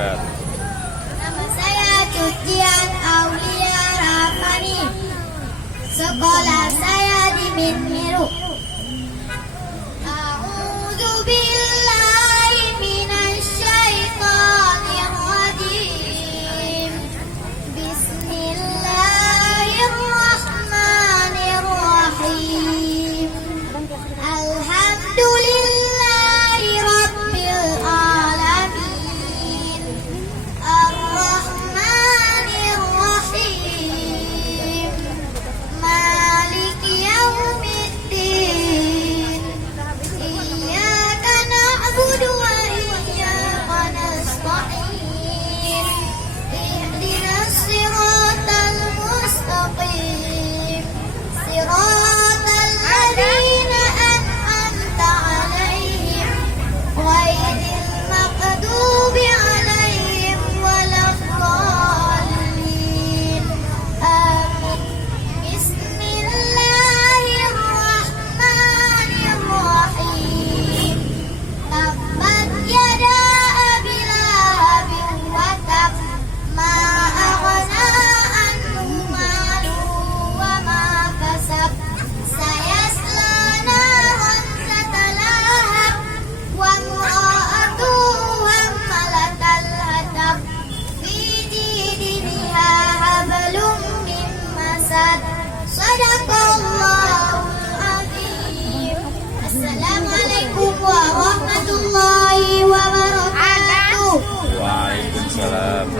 wabarakatuh. Nama saya Cucian Aulia Rahmani. Sekolah saya di Minmiru. A'udzu billahi minasyaitonir rajim. Bismillahirrahmanirrahim. Alhamdulillahi rabbil alamin. Ar-Rahmanir Rahim. Maliki yaumiddin. Iyyaka na'budu wa iyyaka nasta'in. Ihdinas siratal mustaqim. Siratal ladzina an'amta 'alaihim ghairil maghdubi 'alaihim waladdallin. Amin. Bismillahirrahmanirrahim. Tabbat yada abi lahabin wa tab. Ma aghna anhu maluhu wa ma kasab. Sayasla naran zata lahab. Wa imra'atuhu hammalatal hatab. Fi jidha hablum min masad. Shadaqallahul azim. Assalamualaikum warahmatullahi wabarakatuh. Waalaikumsalam.